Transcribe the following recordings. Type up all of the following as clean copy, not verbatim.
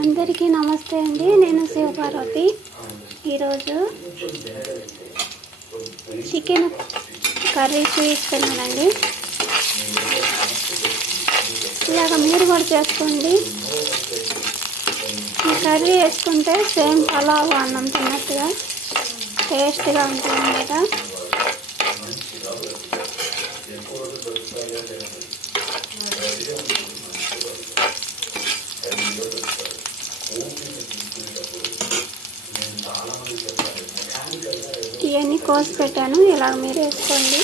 అందరికీ నమస్తే అండి. నేను శివపార్వతి. ఈరోజు చికెన్ కర్రీ చూపిస్తున్నానండి. ఇలాగ మీరు కూడా చేసుకోండి. ఈ కర్రీ వేసుకుంటే సేమ్ పలావ్ అన్నం తిన్నట్టుగా టేస్ట్గా ఉంటుంది అన్నమాట. ఇవన్నీ కోసి పెట్టాను, ఇలా మీరు వేసుకోండి.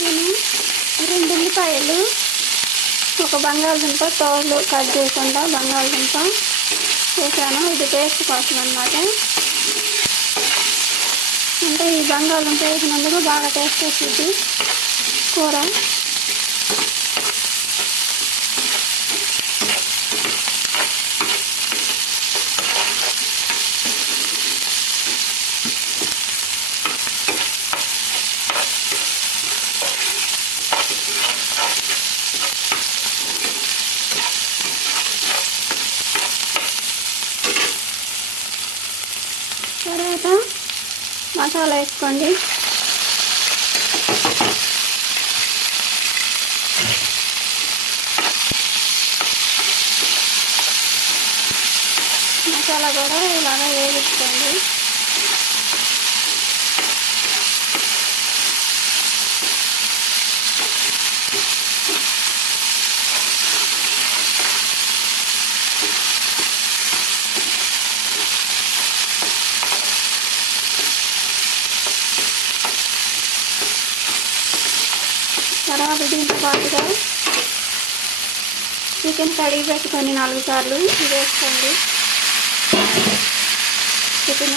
నేను 2 ఉల్లిపాయలు, ఒక బంగాళదుంప తోలు కట్ చేయకుండా బంగాళదుంప వేసాను. ఇది టేస్ట్ కోసం అన్నమాట. అంటే ఈ బంగాళదుంప వేసినందుకు బాగా టేస్ట్ వస్తుంది కూర. తర్వాత మసాలా వేసుకోండి. మసాలా కూడా ఇలాగ వేయించుకోండి. తర్వాత దీంతో పాటుగా చికెన్ కడిగి పెట్టుకొని 4 సార్లు ఇది వేసుకోండి. చికెన్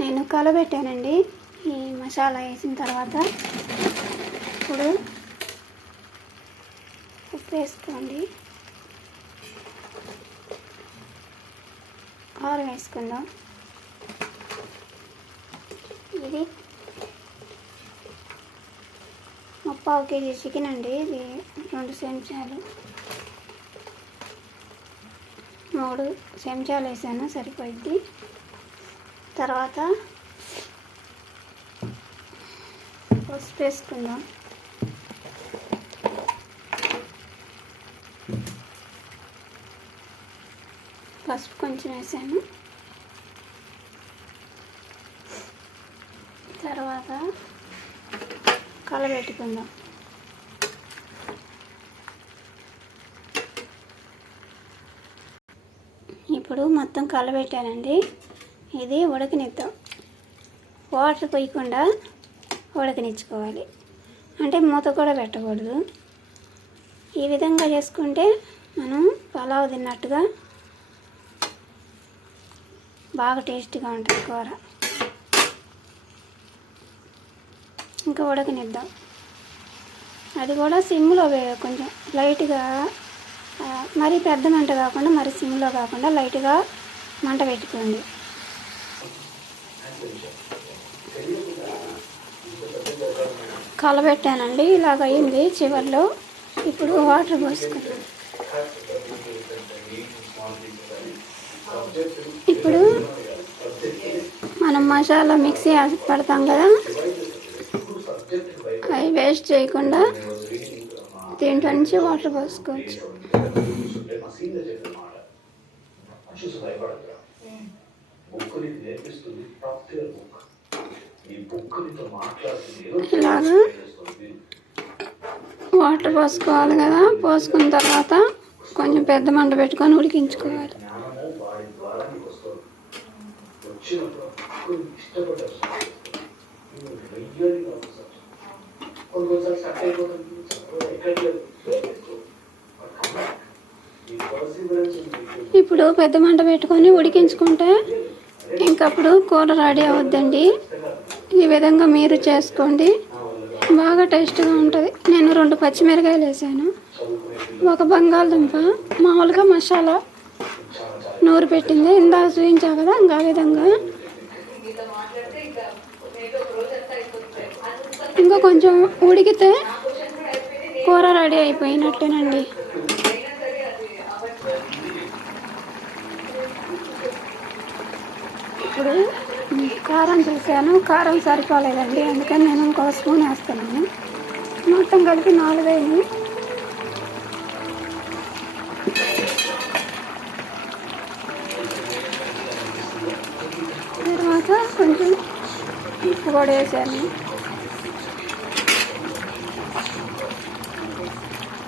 నేను కలబెట్టానండి. ఈ మసాలా వేసిన తర్వాత ఇప్పుడు ఉప్పు వేసుకోండి. కారం వేసుకుందాం. ఇది 1/2 కేజీ చికెన్ అండి. ఇది 2 చెంచాలు 3 చెంచాలు వేసాను, సరిపోద్ది. తర్వాత పసుపు వేసుకుందాం. పసుపు కొంచెం వేసాను. తర్వాత కలబెట్టుకుందాం. ఇప్పుడు మొత్తం కలబెట్టానండి. ఇది ఉడకనిద్దాం. వాటర్ పోయకుండా ఉడకనిచ్చుకోవాలి. అంటే మూత కూడా పెట్టకూడదు. ఈ విధంగా చేసుకుంటే మనం పలావ్ తిన్నట్టుగా బాగా టేస్టీగా ఉంటుంది కూర. ఇంకా ఉడకనిద్దాం. అది కూడా సిమ్లో కొంచెం లైట్గా, మరీ పెద్ద మంట కాకుండా మరీ సిమ్లో కాకుండా లైట్గా మంట పెట్టుకోండి. కలబెట్టానండి, ఇలాగ అయింది చివర్లో. ఇప్పుడు వాటర్ పోసుకున్నాం. ఇప్పుడు మనం మసాలా మిక్సీ పెడతాం కదా, అవి వేస్ట్ చేయకుండా దీంట్లో నుంచి వాటర్ పోసుకోవచ్చు. ఇలాగా వాటర్ పోసుకోవాలి కదా. పోసుకున్న తర్వాత కొంచెం పెద్ద మంట పెట్టుకొని ఉడికించుకోవాలి. ఇప్పుడు పెద్ద మంట పెట్టుకొని ఉడికించుకుంటే ఇంకప్పుడు కూర రెడీ అవుద్దండి. ఈ విధంగా మీరు చేసుకోండి, బాగా టేస్ట్గా ఉంటుంది. నేను 2 పచ్చిమిరకాయలు వేసాను, 1 బంగాళదుంప, మామూలుగా మసాలా నూరు పెట్టింది ఇందాక చూపించా కదా, ఇంకా ఆ విధంగా ఇంకా కొంచెం ఉడికితే కూర రెడీ అయిపోయినట్టేనండి. ఇప్పుడు కారం చూసాను, కారం సరిపోలేదండి, అందుకని నేను 1 స్పూన్ వేస్తున్నాను. మొత్తం కలిపి 4 అయింది. తర్వాత కొంచెం ఉప్పు కూడా వేసాను.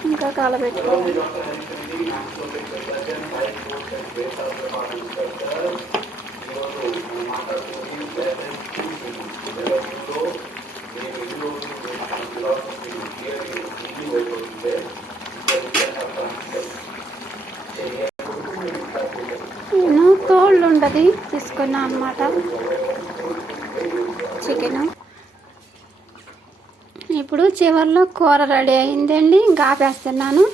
ఇంకా కాలబెట్టుకోవాలి. నేను తోళ్ళు ఉండదు తీసుకున్నా అన్నమాట చికెను. ఇప్పుడు చివరిలో కూర రెడీ అయిందండి, ఇంకా ఆపేస్తున్నాను.